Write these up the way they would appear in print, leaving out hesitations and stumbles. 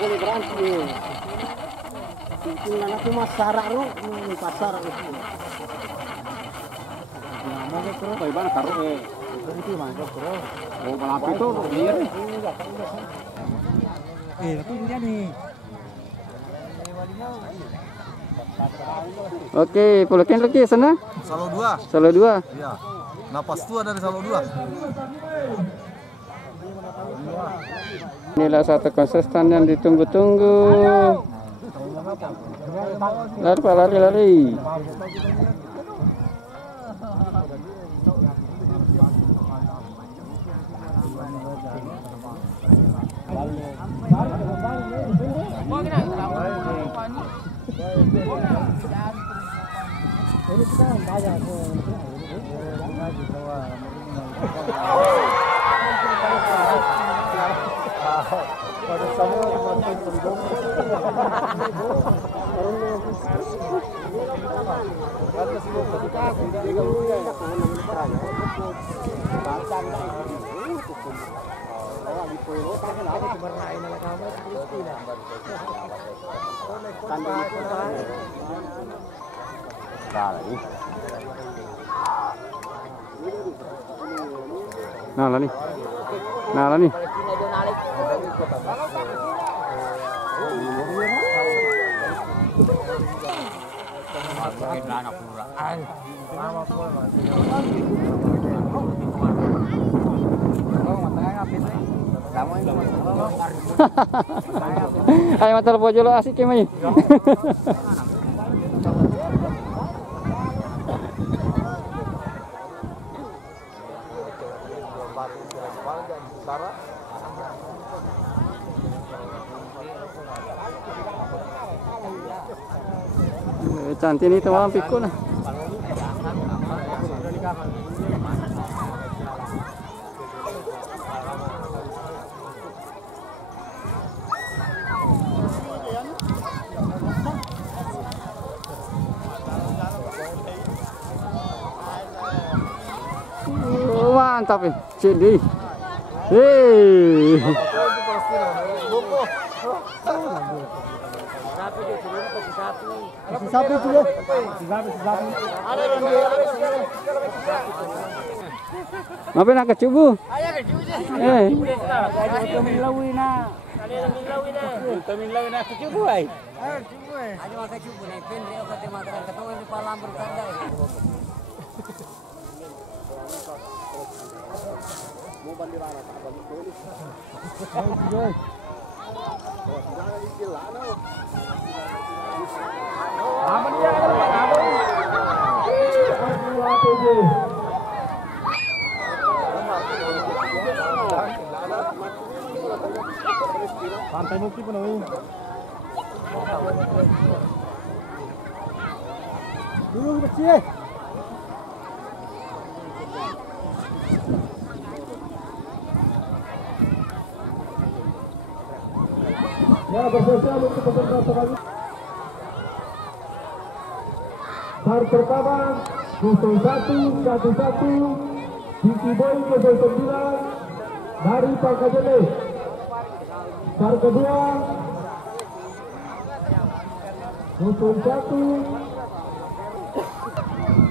Boleh berhenti. Pimpinan aku masyarakat ru pasar itu. Nah, mau ke kro, bagaimana karo itu masuk kro. Oh, malam itu biar. Itu dia nih. Oke, pulekin lagi sana. Salo 2. Salo 2. Iya. Napas tua dari Salo 2. Inilah satu konsisten yang ditunggu-tunggu. Lari Pak, lari. Nah lah nih. Ayo mata lepo jolo asik kemanya. Cantik nih teman pikun. Mantap nih, Cindi. Hei. Sapi juga. Ngapain nak kecubu? Pantai Muki penuh. Dulu kecil. Ya, bersiap untuk peserta kali. Bar pertama 0111 Diki Boy 09 dari Pangkajene. Bar kedua 01.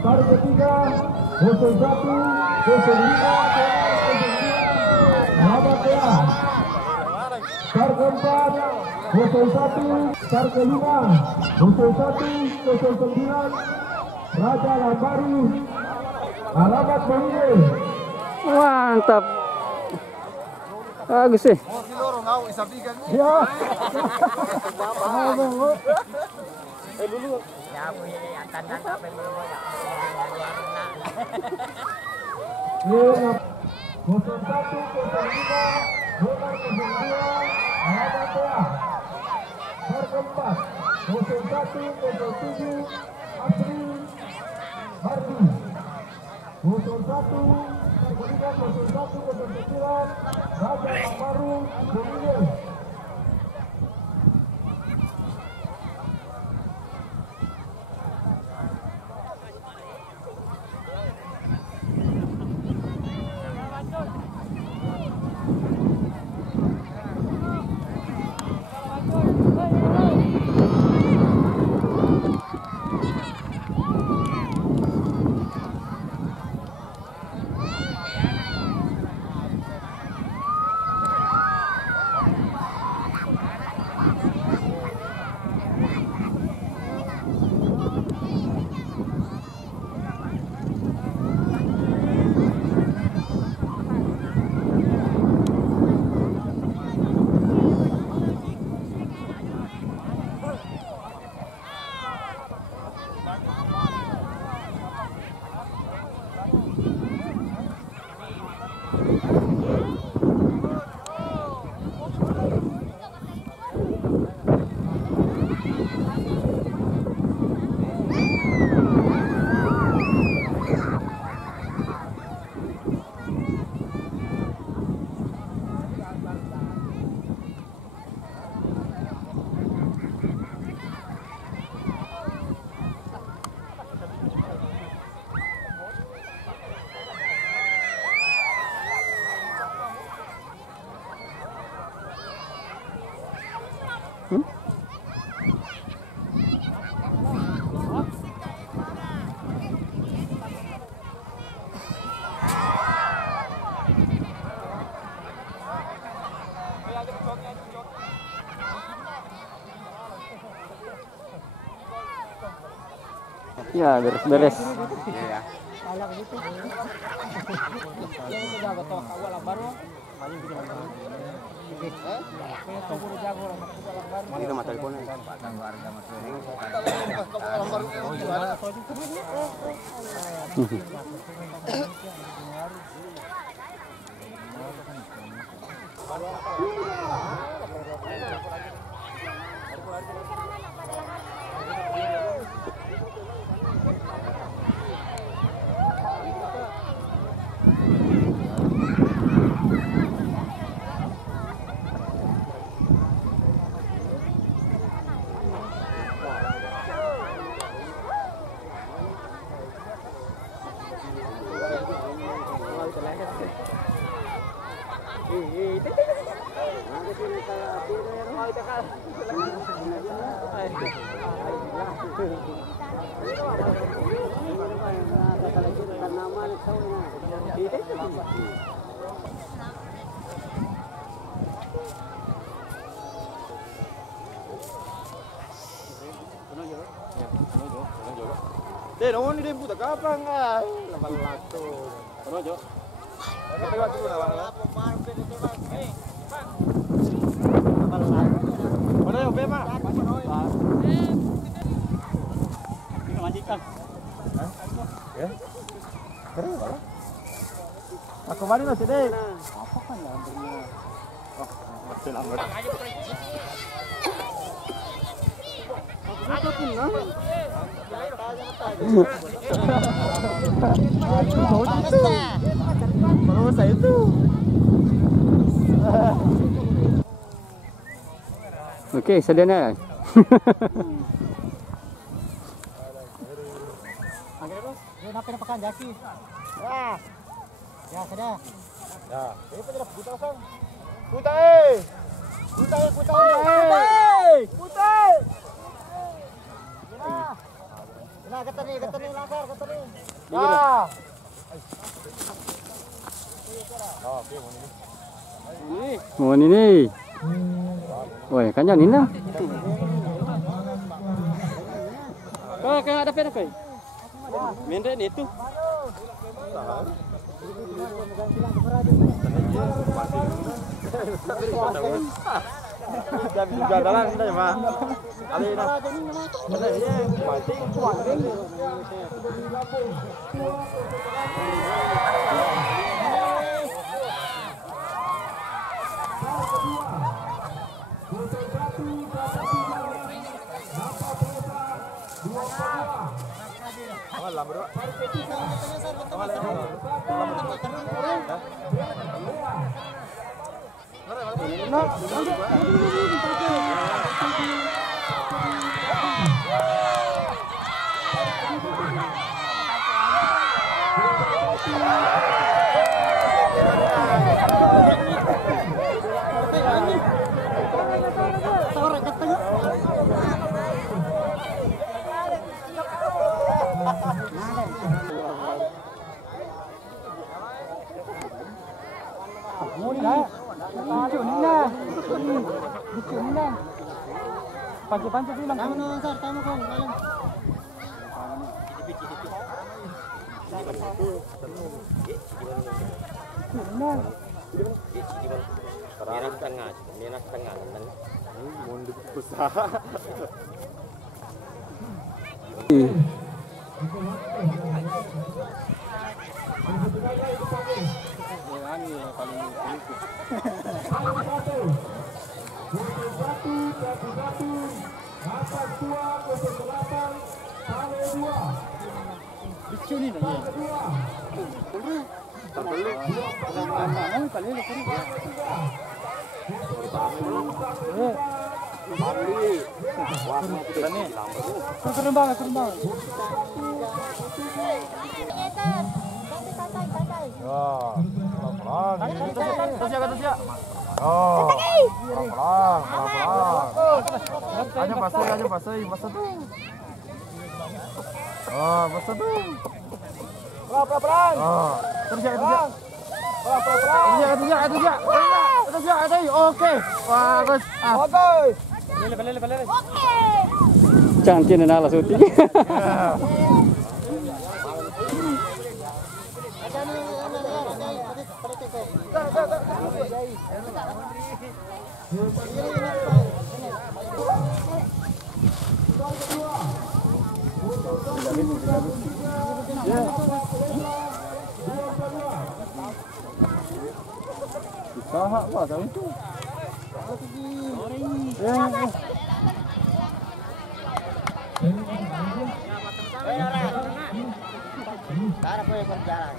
Bar ketiga 01 05 Muhammadiyah. Bar keempat 01. Bar kelima 01 09 Raja Lambari. Alamat pemilih. Mantap. Bagus sih. Ya. Dulu. Ya, punya tanda sampai belum ya. 01 09 Raja Ya, beres-beres. Deh, naon ini buta kapan ah? Lawan lato. Kono jo. Lewat dulu lawan. Mana yo Bema? Ini majikan. Hah? Ya. Keren ba? Aku mari no sini. Apa kan dalam dunia? Oh, betul amat. Apa pun nah. Baru saya itu. Oke, sedianya. Akhirnya bos, dia nak pakai jaki. Wah, ya sudah. Ya, ini pada putar sang. Putar. Putar, putar. Putar. Nah, kata nih langgar, kata nih. Nah. Mohon ini. Woi, kan jangan ini. Kau kayak ada peda kai. Minta itu. Jadi juga dalan sudah mah. Ali nah. Ada dia mati kuating. Malam bro. Malam. Panci-panci bilang. Kamu Sar, kamu kau. Merah tengah, merah tengah. Mundur besar. Aja pasai. Oh, pasai tuh. Pelan. Oh, terus ya. Oke. Bagus. Bagus. Balik. Oke. Cantik nala suti. Usaha apa tahu itu? Cara boleh berjalan.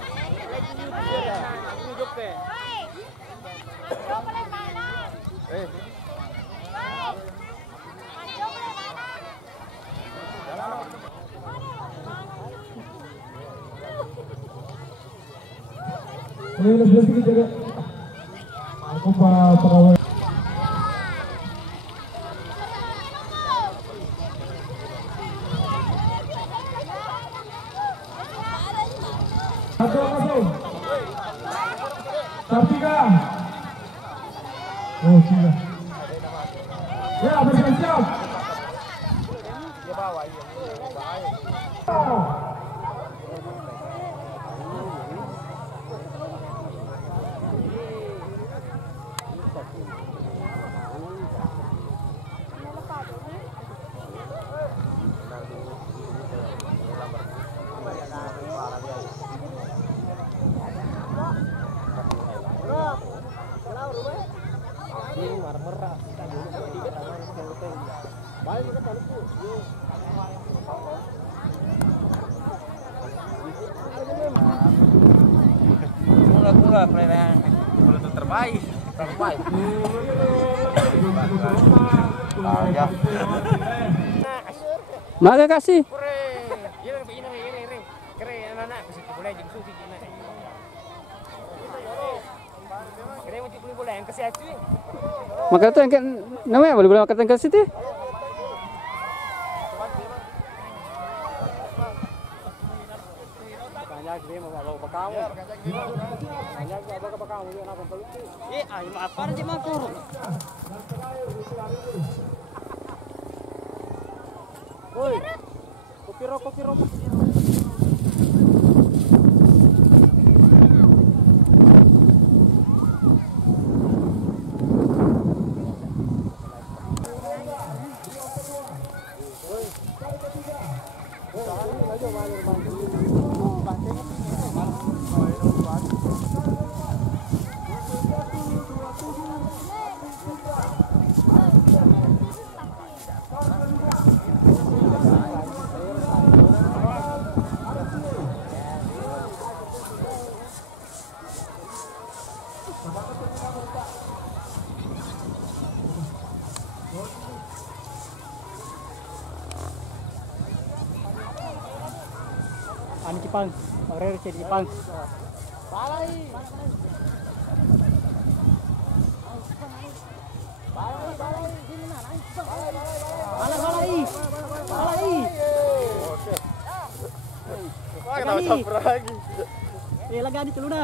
Ya, bersiap. Mula perolehan bluetooth terbaik. Ya. Maka kasih. Maka itu yang namanya boleh bilang kata ke situ. Kopi rokok. Ani Kipang, Aurel jadi Kipang. Kenapa campur lagi? Lagi ada celuna.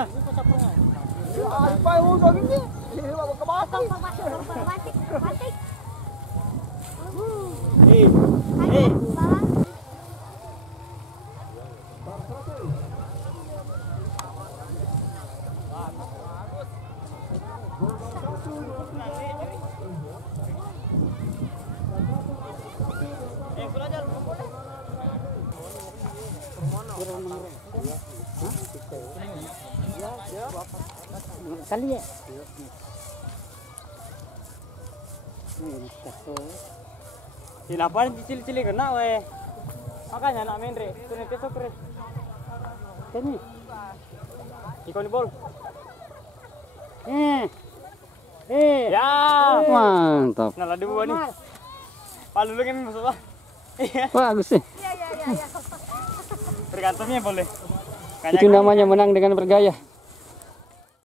Kali ya. Dinapain cicil-cili kena weh. Makanya nak main re, tu nanti sok re. Sini. Ikon di bol. Ya, Mantap. nah lah dua nih. Palu lu kan masuk lah. Bagus sih. Tergantungnya boleh. Itu namanya menang dengan bergaya.